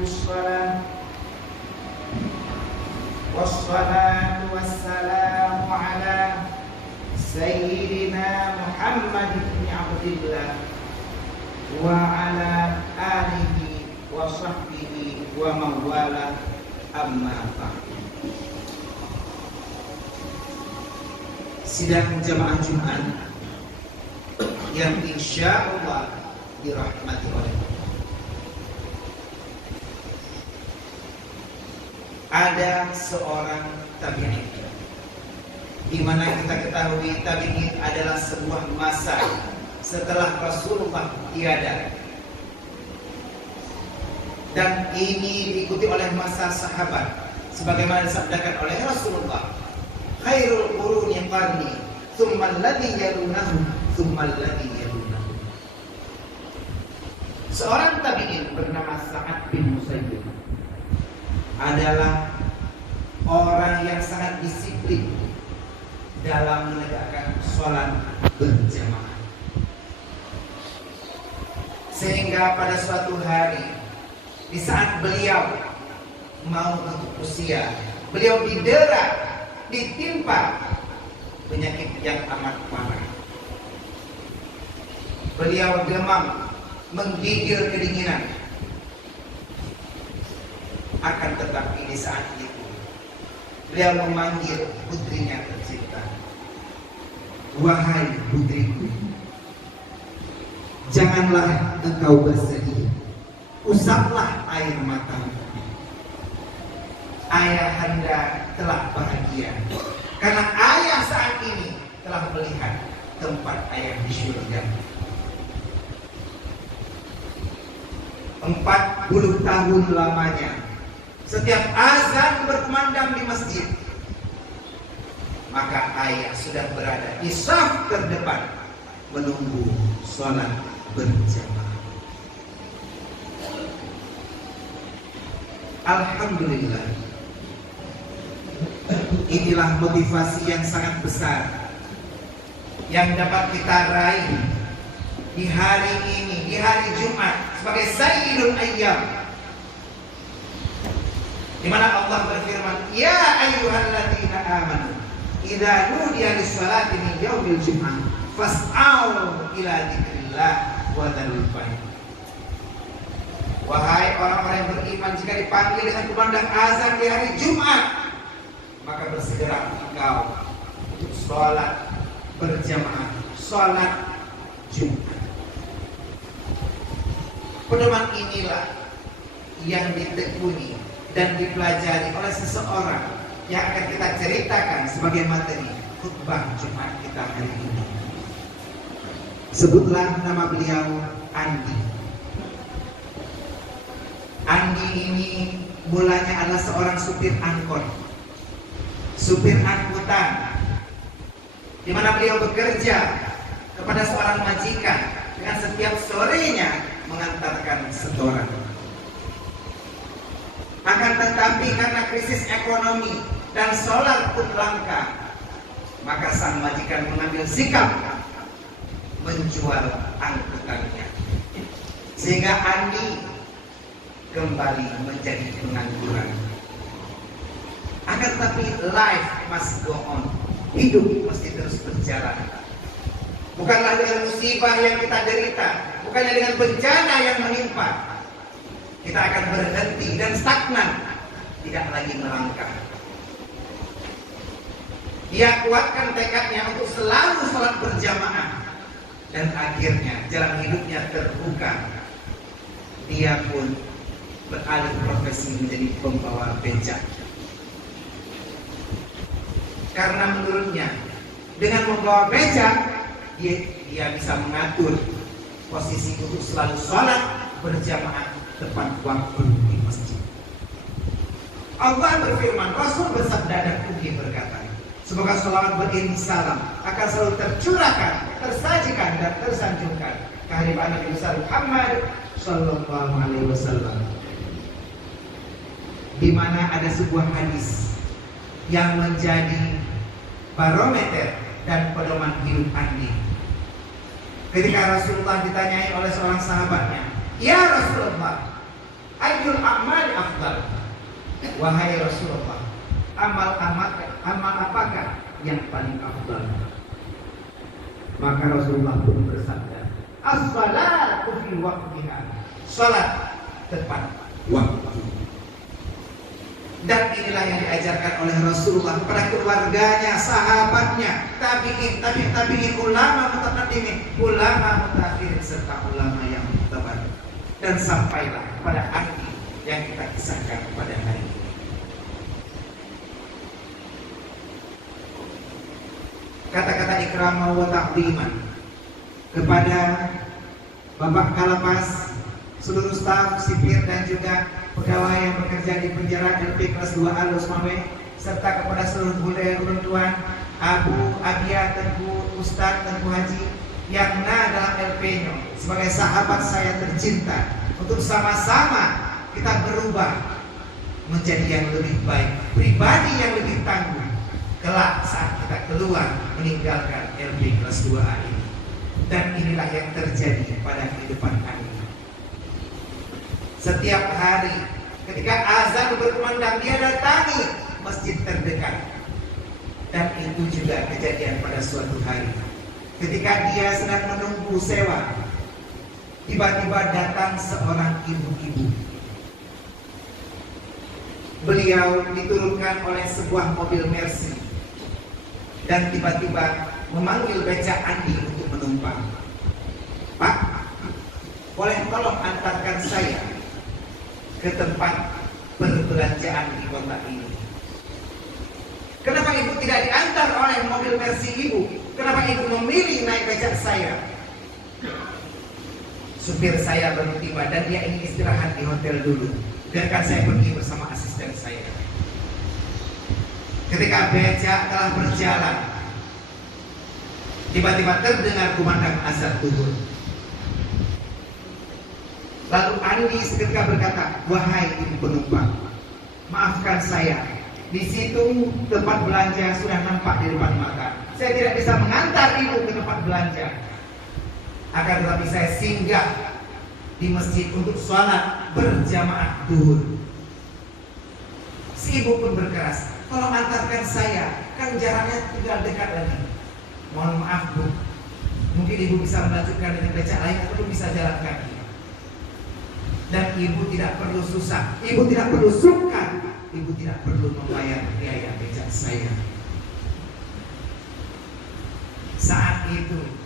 bis-shalah. Wassalatu wassalamu ala Sayyidina Muhammad ibn Abdillah wa ala alihi wa sahbihi wa mawala, amma ba'du. Sidang jamaah Jumat yang insya Allah dirahmati oleh Allah. Ada seorang tabi'in, di mana kita ketahui tabi'in adalah sebuah masa setelah Rasulullah tiada, dan ini diikuti oleh masa sahabat sebagaimana disabdakan oleh Rasulullah, khairul quruni qarni tsumma alladhi yalunahu tsumma alladhi yalunahu. Seorang tabi'in bernama Sa'ad bin Musayyib adalah orang yang sangat disiplin dalam menegakkan sholat berjamaah, sehingga pada suatu hari di saat beliau mau tutup usia, beliau ditimpa penyakit yang amat parah. Beliau demam, menggigil kedinginan. Akan tetapi di saat itu beliau memanggil putrinya tercinta, wahai putriku, janganlah engkau bersedih, usaplah air matamu. Ayahanda telah bahagia karena ayah saat ini telah melihat tempat ayah di surga. 40 tahun lamanya setiap azan berkumandang di masjid, maka ayah sudah berada di saf terdepan menunggu sholat berjamaah. Alhamdulillah, inilah motivasi yang sangat besar yang dapat kita raih di hari ini, di hari Jumat sebagai Sayyidul Ayyam, di mana Allah berfirman, ya ayyuhalladzina amanu idza nudiya lis-salati min yaumil jum'ah fas'au ila dzikrillah wa dzarul bai'a. Wahai orang-orang yang beriman, jika dipanggil dengan kumandang azan di hari Jumat, maka bersegera engkau untuk sholat berjamaah, sholat Jumat. Pedoman inilah yang ditekuni dan dipelajari oleh seseorang yang akan kita ceritakan sebagai materi khutbah Jumat kita hari ini. Sebutlah nama beliau, Andi. Andi ini mulanya adalah seorang supir angkot, supir angkutan, di mana beliau bekerja kepada seorang majikan dengan setiap sorenya mengantarkan setoran. Akan tetapi karena krisis ekonomi dan sholat pun langka, maka sang majikan mengambil sikap menjual angkutannya, sehingga Andi kembali menjadi pengangguran. Akan tetapi life must go on, hidup mesti terus berjalan. Bukanlah dengan musibah yang kita derita, bukannya dengan bencana yang menimpa kita akan berhenti dan stagnan, tidak lagi melangkah. Dia kuatkan tekadnya untuk selalu sholat berjamaah, dan akhirnya jalan hidupnya terbuka. Dia pun beralih profesi menjadi pembawa becak. Karena menurutnya dengan membawa becak dia bisa mengatur posisi untuk selalu sholat berjamaah tepat waktu di masjid. Allah berfirman, Rasul bersabda dan Ugi berkata, semoga salawat beriring salam akan selalu tercurahkan, tersajikan dan tersanjungkan kehadiran Nabi besar Muhammad Sallallahu Alaihi Wasallam, di mana ada sebuah hadis yang menjadi barometer dan pedoman hidup Andi. Ketika Rasulullah ditanyai oleh seorang sahabatnya, ya Rasulullah, Ayyul a'mali afdal? Wahai Rasulullah, amal apakah yang paling afdal? Maka Rasulullah pun bersabda, as-salatu fi waqtiha, salat tepat waktu. Dan inilah yang diajarkan oleh Rasulullah kepada keluarganya, sahabatnya, tabi'in, ulama mutaqaddimin, ulama mutaakhirin, serta ulama yang mutabar. Dan sampailah pada akhir yang kita kisahkan pada hari ini. Kata-kata ikram wa ta'ziman kepada Bapak Kalapas, seluruh staf sipir dan juga pegawai yang bekerja di penjara LP kelas 2 Alus Mame, serta kepada seluruh budaya Tuan, Abu, Abia, Tengku, Ustadz, Tengku Haji yang dalam LP-nya sebagai sahabat saya tercinta, untuk sama-sama kita berubah menjadi yang lebih baik, pribadi yang lebih tangguh kelak saat kita keluar meninggalkan LP kelas 2A ini. Dan inilah yang terjadi pada kehidupan kami. Setiap hari ketika azan berkumandang, dia datangi masjid terdekat. Dan itu juga kejadian pada suatu hari ketika dia sedang menunggu sewa, tiba-tiba datang seorang ibu-ibu. Beliau diturunkan oleh sebuah mobil Mercy dan tiba-tiba memanggil becak Andi untuk menumpang. Pak, boleh tolong antarkan saya ke tempat perbelanjaan di kota ini. Kenapa ibu tidak diantar oleh mobil Mercy ibu? Kenapa ibu memilih naik becak saya? Supir saya baru tiba dan dia ingin istirahat di hotel dulu. Biarkan saya pergi bersama asisten saya. Ketika becak telah berjalan, tiba-tiba terdengar kumandang azan zuhur. Lalu Andi seketika berkata, wahai ibu penumpang, maafkan saya, di situ tempat belanja sudah nampak di depan mata. Saya tidak bisa mengantar ibu ke tempat belanja. Akan tetapi saya singgah di masjid untuk sholat berjamaah zuhur. Si ibu pun berkeras, tolong antarkan saya, kan jaraknya tinggal dekat lagi. Mohon maaf bu, mungkin ibu bisa melanjutkan dengan becak lain atau bisa jalan kaki. Dan ibu tidak perlu susah, ibu tidak perlu sungkan, ibu tidak perlu membayar biaya becak saya. Saat itu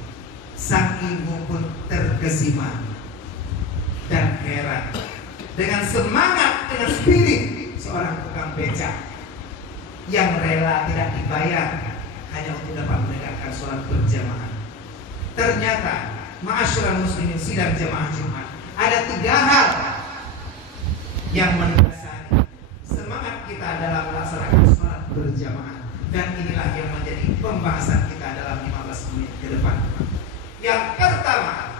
sang ibu pun terkesima dan heran dengan semangat, dengan spirit seorang tukang becak yang rela tidak dibayar hanya untuk dapat menegakkan sholat berjamaah. Ternyata ma'asyiral muslimin sidang jamaah Jumat, ada 3 hal yang mendasari semangat kita dalam melaksanakan sholat berjamaah. Dan inilah yang menjadi pembahasan kita dalam 15 menit ke depan. Yang pertama,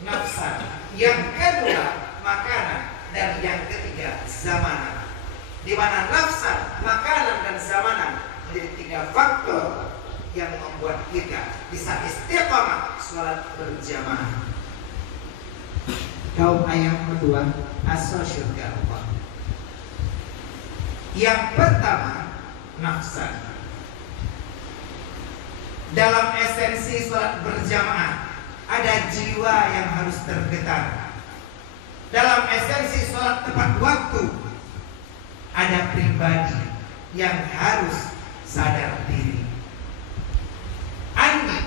nafsan. Yang kedua, makanan. Dan yang ketiga, zamanan. Di mana nafsan, makanan, dan zamanan menjadi 3 faktor yang membuat kita bisa istiqamah sholat berjamaah. Kaum ayam berdua asal syurga Allah. Yang pertama, nafsan. Dalam esensi sholat berjamaah ada jiwa yang harus tergetar. Dalam esensi sholat tepat waktu ada pribadi yang harus sadar diri. Andi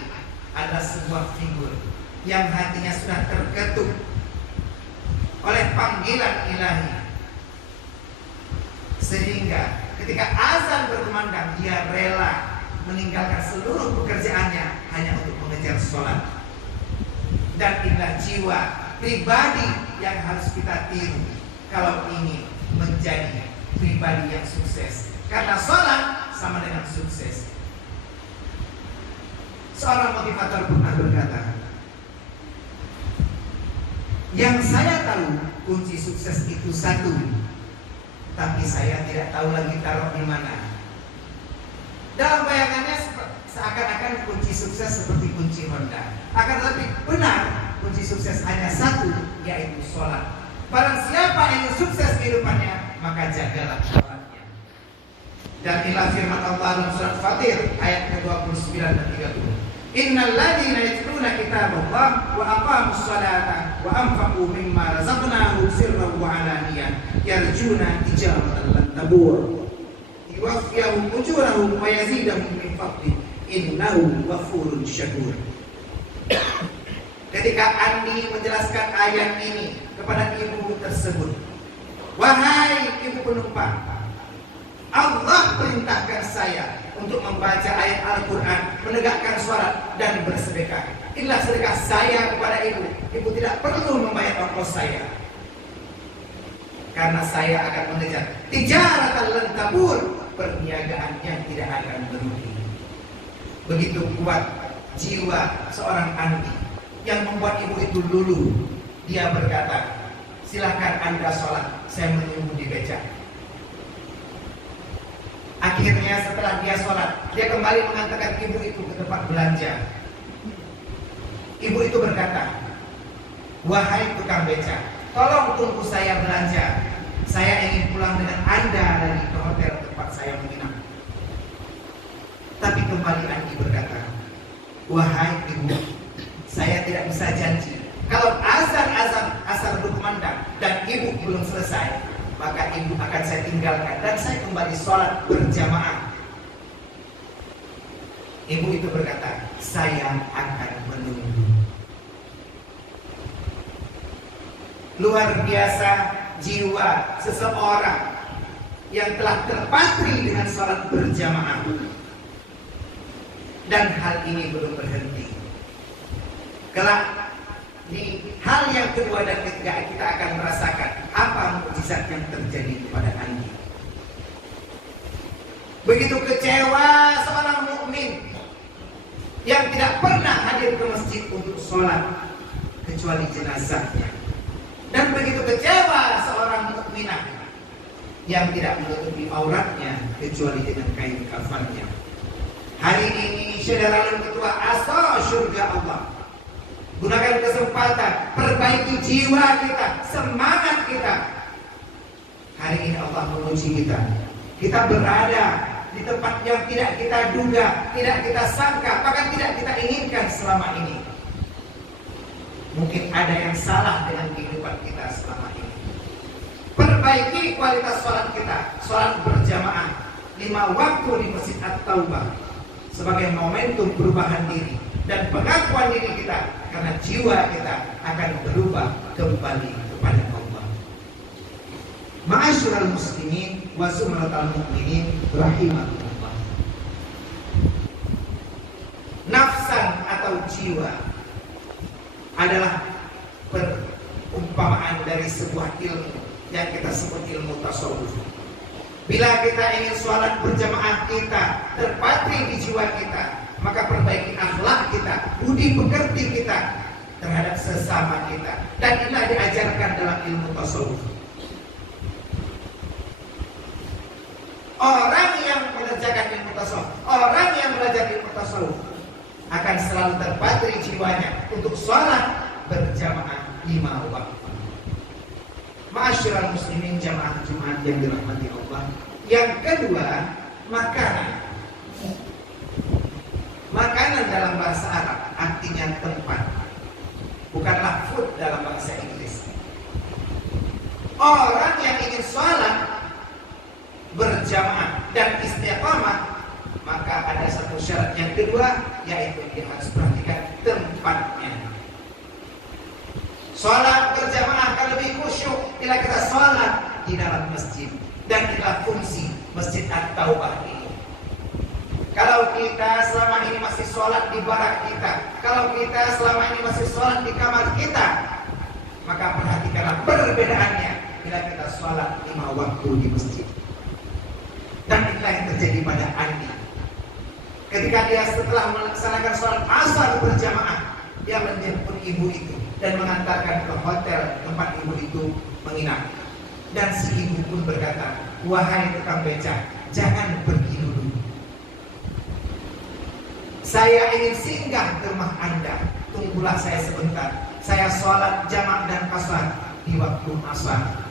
adalah sebuah figur yang hatinya sudah terketuk oleh panggilan ilahi, sehingga ketika azan berkumandang dia rela meninggalkan seluruh pekerjaannya hanya untuk mengejar sholat. Dan inilah jiwa pribadi yang harus kita tiru kalau ingin menjadi pribadi yang sukses. Karena sholat sama dengan sukses. Seorang motivator pernah berkata, yang saya tahu kunci sukses itu satu, tapi saya tidak tahu lagi taruh di mana. Dalam bayangannya seakan-akan kunci sukses seperti kunci Honda. Akan lebih benar, kunci sukses hanya satu, yaitu sholat. Barang siapa yang ingin sukses kehidupannya, maka jagalah sholatnya. Dan inilah firman Allah dalam surat Fatir ayat ke-29 dan 30. Innal ladzina yatluna kitaballah wa aqamus salata wa anfaqu mimma razaqnahum sirran wa alaniyah yarjuna ijabatan lan tabur yuwaffiyahum ujurahum wa yazidahum min fadlih innahu ghafurun syakur. Ketika Andi menjelaskan ayat ini kepada ibu tersebut, wahai ibu penumpang, Allah perintahkan saya untuk membaca ayat Al-Quran, menegakkan sholat dan bersedekah. Inilah sedekah saya kepada ibu. Ibu tidak perlu membayar ongkos saya, karena saya akan mengejar tijaratan lan tabur, perniagaan yang tidak akan merugi. Begitu kuat jiwa seorang Andi yang membuat ibu itu luluh. Dia berkata, silakan Anda sholat, saya menunggu di beca. Akhirnya setelah dia sholat, dia kembali mengantarkan ibu itu ke tempat belanja. Ibu itu berkata, wahai tukang beca, tolong tunggu saya belanja. Saya ingin pulang dengan Anda dari ke hotel tempat saya menginap. Tapi kembali Andi berkata, wahai ibu, saya tidak bisa janji. Kalau asar berkumandang dan ibu belum selesai, maka ibu akan saya tinggalkan dan saya kembali sholat berjamaah. Ibu itu berkata, saya akan menunggu. Luar biasa jiwa seseorang yang telah terpatri dengan sholat berjamaah. Dan hal ini belum berhenti. Kelak di hal yang kedua dan ketiga kita akan merasakan apa mukjizat yang terjadi kepada Andi. Begitu kecewa seorang mukmin yang tidak pernah hadir ke masjid untuk sholat kecuali jenazahnya, dan begitu kecewa seorang mukminah yang tidak menutupi auratnya kecuali dengan kain kafannya. Hari ini saudara dan ketua asal surga Allah, gunakan kesempatan, perbaiki jiwa kita, semangat kita. Hari ini Allah menguji kita. Kita berada di tempat yang tidak kita duga, tidak kita sangka, bahkan tidak kita inginkan selama ini. Mungkin ada yang salah dengan kehidupan kita selama ini. Perbaiki kualitas sholat kita, sholat berjamaah 5 waktu di Masjid At-Taubah sebagai momentum perubahan diri dan pengakuan diri kita, karena jiwa kita akan berubah kembali kepada Allah. Ma'asyiral muslimin wa sumratal mu'minin rahimakumullah. Nafsan atau jiwa adalah perumpamaan dari sebuah ilmu yang kita sebut ilmu tasawuf. Bila kita ingin sholat berjamaah kita terpatri di jiwa kita, maka perbaiki akhlak kita, budi pekerti kita terhadap sesama kita. Dan inilah diajarkan dalam ilmu tasawuf. Orang yang mengerjakan ilmu tasawuf, orang yang belajar ilmu tasawuf akan selalu terpatri jiwanya untuk sholat berjamaah 5 waktu. Ma'asyiral muslimin jamaah Jumat yang dirahmati Allah. Yang kedua, makanan. Makanan dalam bahasa Arab artinya tempat, bukanlah food dalam bahasa Inggris. Orang yang ingin sholat berjamaah dan istiqamah, maka ada satu syarat yang kedua, yaitu dia harus perhatikan tempatnya. Sholat berjamaah akan lebih khusyuk bila kita sholat di dalam masjid. Dan inilah fungsi Masjid At-Taubah ini. Kalau kita selama ini masih sholat di barak kita, kalau kita selama ini masih sholat di kamar kita, maka perhatikanlah perbedaannya bila kita sholat 5 waktu di masjid. Dan inilah yang terjadi pada Andi. Ketika dia setelah melaksanakan sholat asar berjamaah, dia menjemput ibu itu dan mengantarkan ke hotel tempat ibu itu menginap. Dan si ibu pun berkata, wahai tukang beca, jangan pergi dulu. Saya ingin singgah ke rumah Anda. Tunggulah saya sebentar. Saya sholat jamak dan qasar di waktu asar.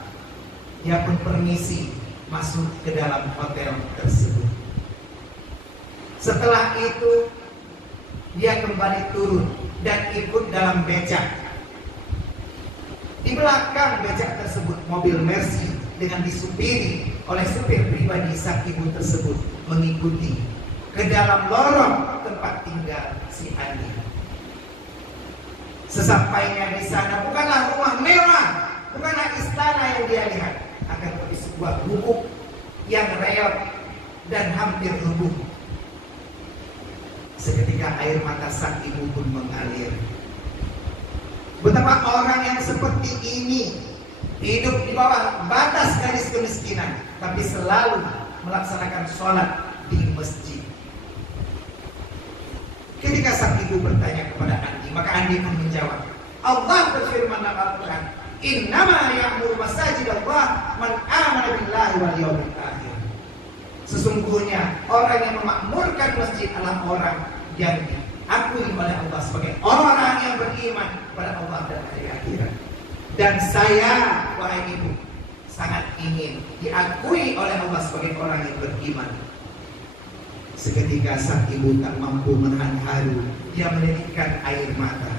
Dia pun permisi masuk ke dalam hotel tersebut. Setelah itu dia kembali turun dan ikut dalam becak. Di belakang becak tersebut mobil Mercy dengan disupiri oleh supir pribadi sang ibu tersebut mengikuti ke dalam lorong tempat tinggal si Andi. Sesampainya di sana bukanlah rumah mewah, bukanlah istana yang dia lihat, akan tapi sebuah gubuk yang reot dan hampir rubuh. Seketika air mata sang ibu pun mengalir. Betapa orang yang seperti ini hidup di bawah batas garis kemiskinan, tapi selalu melaksanakan sholat di masjid. Ketika sang ibu bertanya kepada Andi, maka Andi pun menjawab, Allah berfirman dalam Al-Quran, Innama ya'muru masajidallah man amana billahi wal yawmil akhir. Sesungguhnya orang yang memakmurkan masjid adalah orang yang diakui oleh Allah sebagai orang yang beriman pada Allah dan hari akhirat. Dan saya, wahai ibu, sangat ingin diakui oleh Allah sebagai orang yang beriman. Seketika sang ibu tak mampu menahan haru, dia menitikkan air mata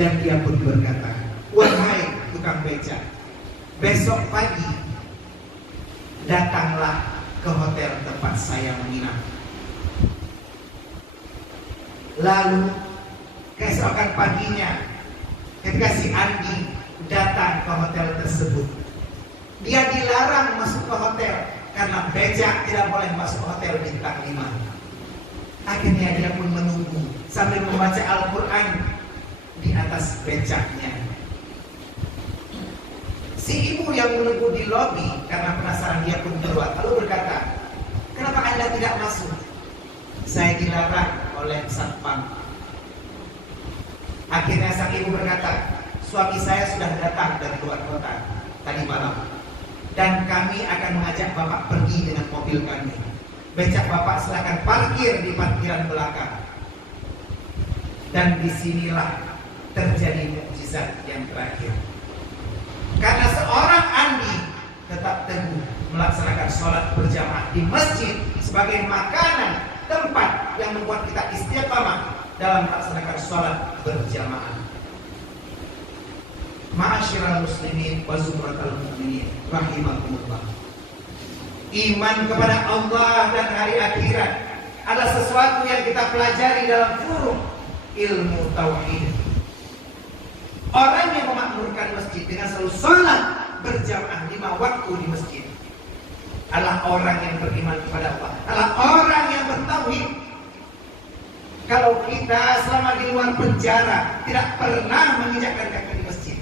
dan dia pun berkata, wahai tukang becak, besok pagi datanglah ke hotel tempat saya menginap. Lalu keesokan paginya ketika si Andi datang ke hotel tersebut, dia dilarang masuk ke hotel karena becak tidak boleh masuk hotel bintang 5. Akhirnya dia pun menunggu sambil membaca Al-Quran di atas becaknya. Si ibu yang menunggu di lobi karena penasaran, dia pun keluar lalu berkata, kenapa Anda tidak masuk? Saya dilarang oleh satpam. Akhirnya sang ibu berkata, suami saya sudah datang dari luar kota tadi malam dan kami akan mengajak bapak pergi dengan mobil kami. Becak bapak silakan parkir di parkiran belakang. Dan disinilah terjadi mukjizat yang terakhir. Karena seorang Andi tetap teguh melaksanakan sholat berjamaah di masjid sebagai makanan tempat yang membuat kita istiqamah dalam melaksanakan sholat berjamaah. Ma'asyiral muslimin wa zumratal mu'minin rahimakumullah. Iman kepada Allah dan hari akhirat adalah sesuatu yang kita pelajari dalam forum ilmu tauhid. Orang yang memakmurkan masjid dengan selalu sholat berjamaah 5 waktu di masjid adalah orang yang beriman kepada Allah, adalah orang yang bertauhid. Kalau kita selama di luar penjara tidak pernah menginjakkan kaki di masjid,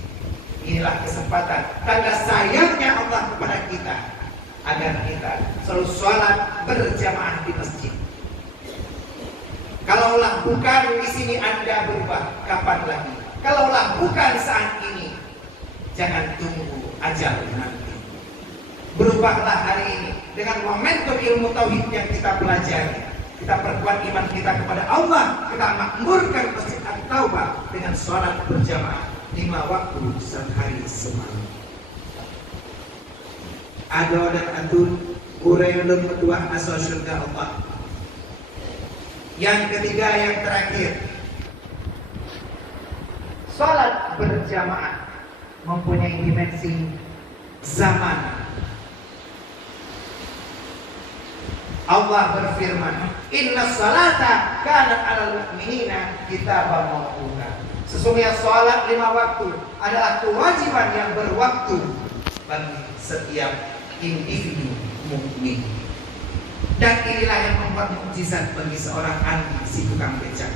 inilah kesempatan tanda sayangnya Allah kepada kita agar kita selalu sholat berjamaah di masjid. Kalaulah bukan di sini Anda berubah, kapan lagi? Kalaulah bukan saat ini, jangan tunggu ajal nanti. Berubahlah hari ini dengan momentum ilmu tauhid yang kita pelajari. Kita perkuat iman kita kepada Allah. Kita makmurkan masjid At-Taubah dengan sholat berjamaah 5 waktu sehari semalam. Ado dan atun urayulun kedua asal surga Allah. Yang ketiga, yang terakhir, sholat berjamaah mempunyai dimensi zaman. Allah berfirman, Inna salata kanat alal mu'minina kitaban mawquta. Sesungguhnya sholat 5 waktu adalah kewajiban yang berwaktu bagi setiap individu mukmin. Dan inilah yang membuat mukjizat bagi seorang Andi, si tukang becak.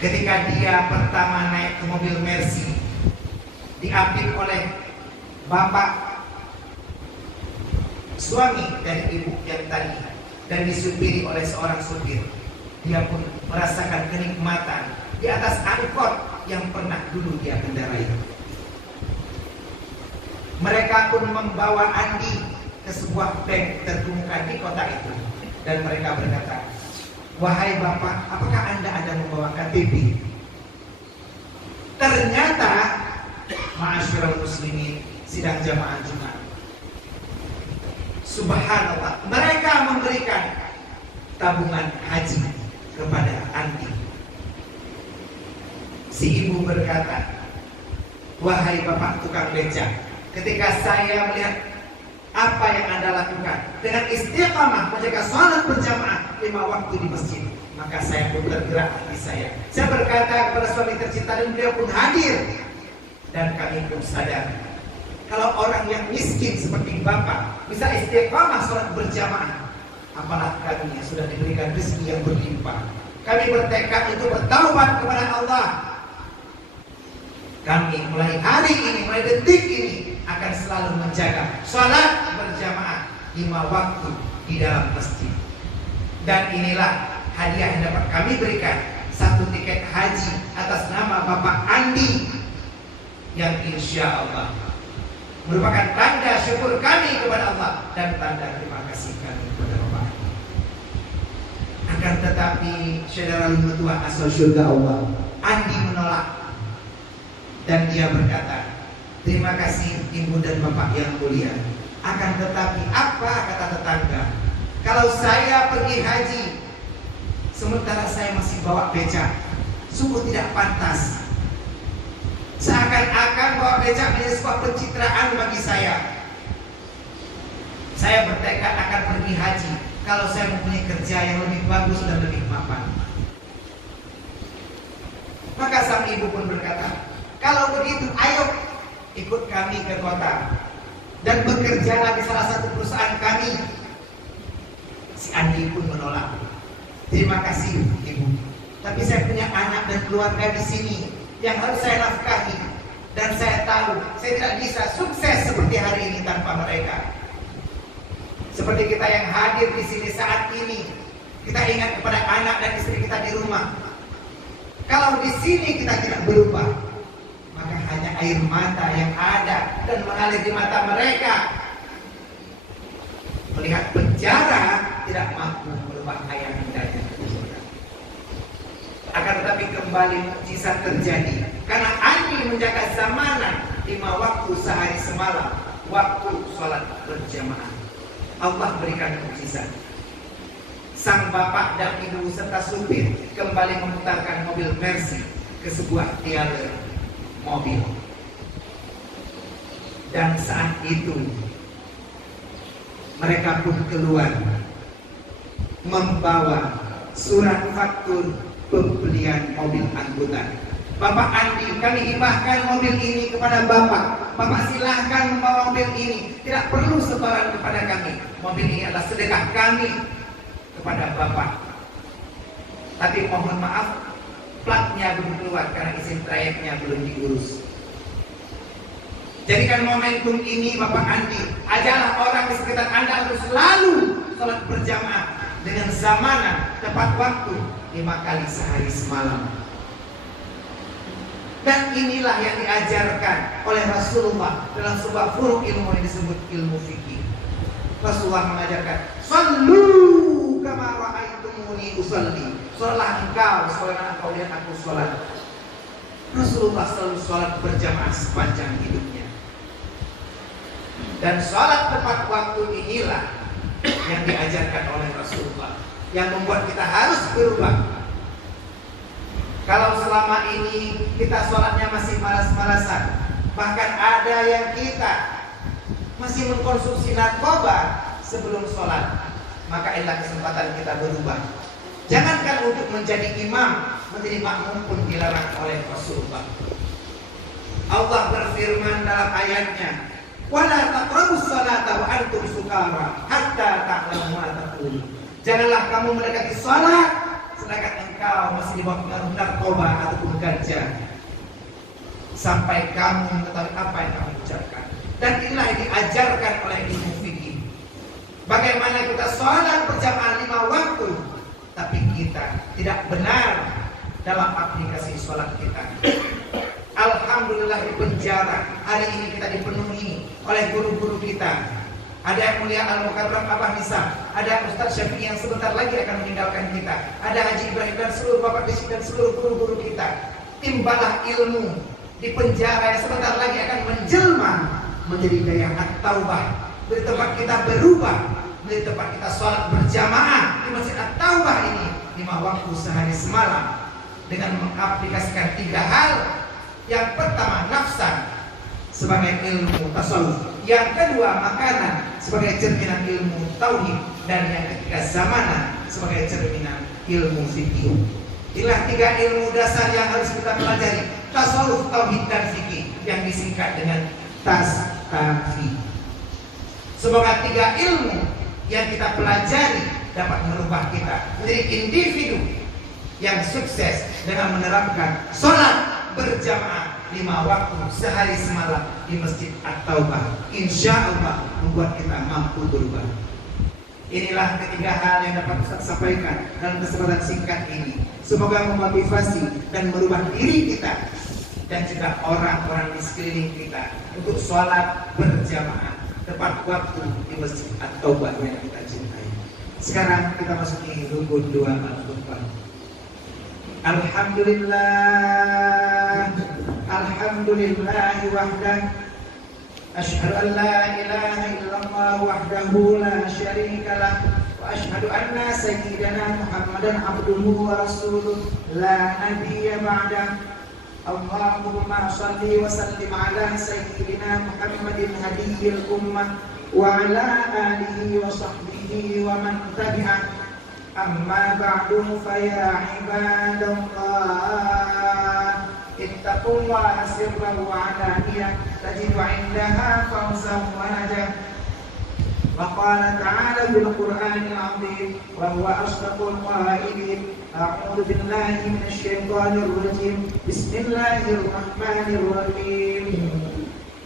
Ketika dia pertama naik ke mobil Mercy, diambil oleh bapak suami dari ibu yang tadi dan disupiri oleh seorang supir, dia pun merasakan kenikmatan di atas angkot yang pernah dulu dia kendarai. Mereka pun membawa Andi ke sebuah bank terkemuka di kota itu dan mereka berkata, wahai bapak, apakah Anda ada membawa KTP? Ternyata Ma'asyiral muslimin, sidang jamaah Jumat. Subhanallah, mereka memberikan tabungan haji kepada Andi. Si ibu berkata, wahai bapak tukang becak, ketika saya melihat apa yang Anda lakukan dengan istiqamah menjaga salat berjamaah 5 waktu di masjid, maka saya pun tergerak hati saya. Saya berkata kepada suami tercinta dan beliau pun hadir. Dan kami pun sadar, kalau orang yang miskin seperti bapak bisa istiqamah salat berjamaah, apalah kami yang sudah diberikan rezeki yang berlimpah. Kami bertekad untuk bertaubat kepada Allah. Kami mulai hari ini, mulai detik ini akan selalu menjaga salat berjamaah 5 waktu di dalam masjid. Dan inilah hadiah yang dapat kami berikan, 1 tiket haji atas nama Bapak Andi, yang insya Allah merupakan tanda syukur kami kepada Allah dan tanda terima kasih kami kepada Bapak. Akan tetapi saudara tua asal surga Allah, Andi menolak. Dan dia berkata, terima kasih ibu dan bapak yang mulia. Akan tetapi apa kata tetangga, kalau saya pergi haji sementara saya masih bawa becak, sungguh tidak pantas. Seakan-akan bawa becak menjadi sebuah pencitraan bagi saya. Saya bertekad akan pergi haji kalau saya mempunyai kerja yang lebih bagus dan lebih mapan. Maka sang ibu pun berkata, kalau begitu ayo ikut kami ke kota dan bekerjalah di salah satu perusahaan kami. Si Andi pun menolak. Terima kasih ibu, tapi saya punya anak dan keluarga di sini yang harus saya nafkahi, dan saya tahu saya tidak bisa sukses seperti hari ini tanpa mereka. Seperti kita yang hadir di sini saat ini, kita ingat kepada anak dan istri kita di rumah. Kalau di sini kita tidak berubah, maka hanya air mata yang ada dan mengalir di mata mereka. Melihat penjara tidak mampu merubah ayam indahnya. Akan tetapi kembali mukjizat terjadi karena Andi menjaga zamanan 5 waktu sehari semalam, waktu sholat berjamaah. Allah berikan mukjizat. Sang bapak dan ibu serta supir kembali memutarkan mobil Mercy ke sebuah dealer mobil. Dan saat itu mereka pun keluar membawa surat faktur pembelian mobil angkutan. Bapak Andi, kami hibahkan mobil ini kepada Bapak. Bapak silahkan membawa mobil ini, tidak perlu setoran kepada kami. Mobil ini adalah sedekah kami kepada Bapak. Tapi mohon maaf, platnya belum keluar karena izin trayeknya belum diurus. Jadikan momentum ini Bapak Andi, ajarlah orang di sekitar Anda untuk selalu sholat berjamaah dengan zamanan tepat waktu 5 kali sehari semalam. Dan inilah yang diajarkan oleh Rasulullah dalam sebuah furu ilmu yang disebut ilmu fikih. Rasulullah mengajarkan, "Shallu kama ra'aitumuni usalli." Salatlah engkau sebagaimana engkau lihat aku salat. Rasulullah selalu salat berjamaah sepanjang hidupnya. Dan salat tepat waktu inilah yang diajarkan oleh Rasulullah, yang membuat kita harus berubah. Kalau selama ini kita sholatnya masih malas-malasan, bahkan ada yang kita masih mengkonsumsi narkoba sebelum sholat, maka inilah kesempatan kita berubah. Jangankan untuk menjadi imam, menjadi makmum pun dilarang oleh Rasulullah. Allah berfirman dalam ayatnya, "Wala taqrabus salata wa antum sukara hatta ta'lamu ma taqulun." Janganlah kamu mendekati salat sedangkan engkau masih di bawah pengaruh narkoba ataupun ganja, sampai kamu mengetahui apa yang kamu ucapkan. Dan inilah yang diajarkan oleh ilmu fikih. Bagaimana kita sholat berjamaah 5 waktu, tapi kita tidak benar dalam aplikasi sholat kita. Alhamdulillah di penjara hari ini kita dipenuhi oleh guru-guru kita. Ada yang mulia Al-Mukarram Abah Nisa, ada Ustaz Syafi'i yang sebentar lagi akan meninggalkan kita, ada Haji Ibrahim dan seluruh bapak bisik dan seluruh guru-guru kita. Timbalah ilmu di penjara yang sebentar lagi akan menjelma menjadi daya at-taubah. Di tempat kita berubah, di tempat kita sholat berjamaah di Masjid At-Taubah ini 5 waktu sehari semalam dengan mengaplikasikan 3 hal. Yang pertama, nafsan sebagai ilmu tasawuf. Yang kedua, makanan sebagai cerminan ilmu tauhid. Dan yang ketiga, zamanan sebagai cerminan ilmu fikih. Inilah 3 ilmu dasar yang harus kita pelajari: tasawuf, tauhid, dan fikih, yang disingkat dengan tastafi. Semoga 3 ilmu yang kita pelajari dapat merubah kita menjadi individu yang sukses dengan menerapkan sholat berjamaah 5 waktu sehari semalam di Masjid At-Taubah. Insya Allah membuat kita mampu berubah. Inilah 3 hal yang dapat Ustaz sampaikan dalam kesempatan singkat ini. Semoga memotivasi dan merubah diri kita dan juga orang-orang di sekeliling kita untuk sholat berjamaah tepat waktu di Masjid At-Taubah yang kita cintai. Sekarang kita masuki rukun 2 al-khutbah. Alhamdulillah, alhamdulillahi wahdah, asyhadu an la ilaha illallah wahdahu la syarika lah, wa asyhadu anna sayyidana Muhammadan abduhu wa rasuluh la nabiyya ba'dah. Allahumma shalli wa sallim ala sayyidina Muhammadin hadiyil ummah wa ala alihi wa sahbihi wa man tabi'ah. Amma ba'du fa ya ibadallah, ittaqullaha sirran wa alaniyah tajidu 'indaha fawzan wa najah. Wa qala ta'ala bil Qur'anil 'azim wa huwa asdaqul qa'ilin. A'udzu billahi minasy syaithanir rajim. Bismillahirrahmanirrahim.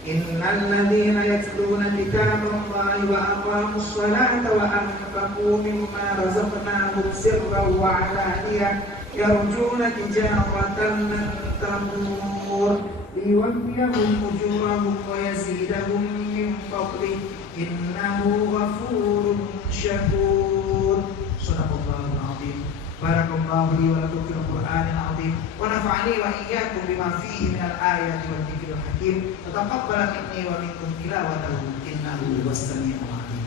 Innal ladzina yatluna kitaballahi wa aqamus salata wa anfaqu mimma razaqnahum sirran wa 'alaniyah yarjuna tijaratan lan tabur liyuwaffiyahum ujurahum wa yazidahum min fadlih innahu ghafurun syakur. Shadaqallahul 'azim. Barakallahu li wa lakum fil Qur'anil 'azim wa nafa'ani wa iyyakum bima fihi minal ayati wal dzikril hakim. Taqabbal minni wa minkum tilawatahu innahu was-sami'ul 'alim.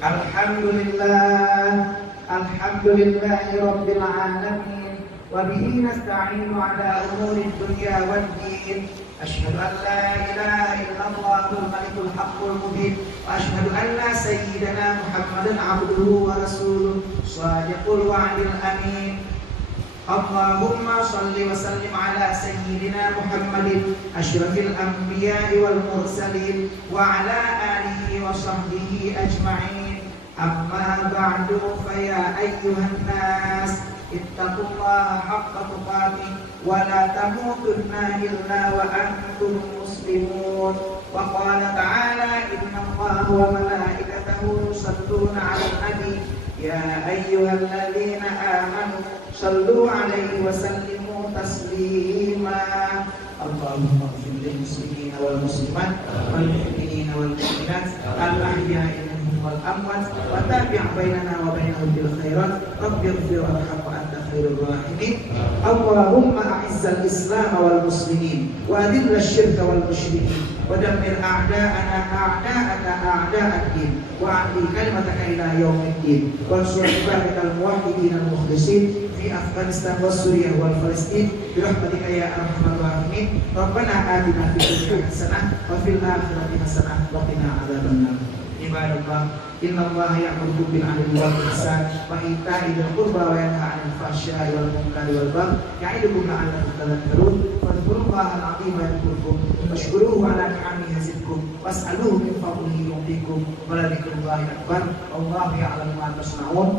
Alhamdulillah, alhamdulillahi rabbil alamin. وبه نستعين على أمور الدنيا والدين. أشهد أن لا إله إلا الله الملك الحق المبين وأشهد أن سيدنا محمدا عبده ورسوله صادق الوعد الأمين. اللهم صل وسلم على سيدنا محمد أشرف الأنبياء والمرسلين وعلى آله وصحبه أجمعين. أما بعد فيا أيها الناس اتقوا الله حق تقاته ولا تموتن إلا وأنتم مسلمون. وقال تعالى إن الله وملائكته يصلون على النبي يا أيها الذين آمنوا صلوا عليه وسلموا تسليما. اللهم اغفر للمسلمين والمسلمات والمؤمنين والمؤمنات الأحياء منهم والأموات وتابع بيننا وبينهم بالخيرات. رب اغفر وارحم وأنت خير الراحمين. اللهم أعز الإسلام والمسلمين وأذل الشرك والمشركين ودمر أعداءنا أعداءك أعداء الدين وأعلي كلمتك إلى يوم الدين. وانصر عبادك الموحدين المخلصين في أفغانستان وسوريا وفلسطين برحمتك يا أرحم الراحمين. ربنا آتنا في الدنيا حسنة وفي الآخرة حسنة وقنا عذاب النار. عباد الله إن الله يأمركم بالعدل والإحسان وإيتاء ذي القربى وينهى عن الفحشاء والمنكر والبغي يعظكم لعلكم تذكرون. فاذكروا الله العظيم يذكركم واشكروه على نعمه يزدكم واسألوه من فضله يعطيكم ولذكر الله أكبر. والله يعلم ما تصنعون.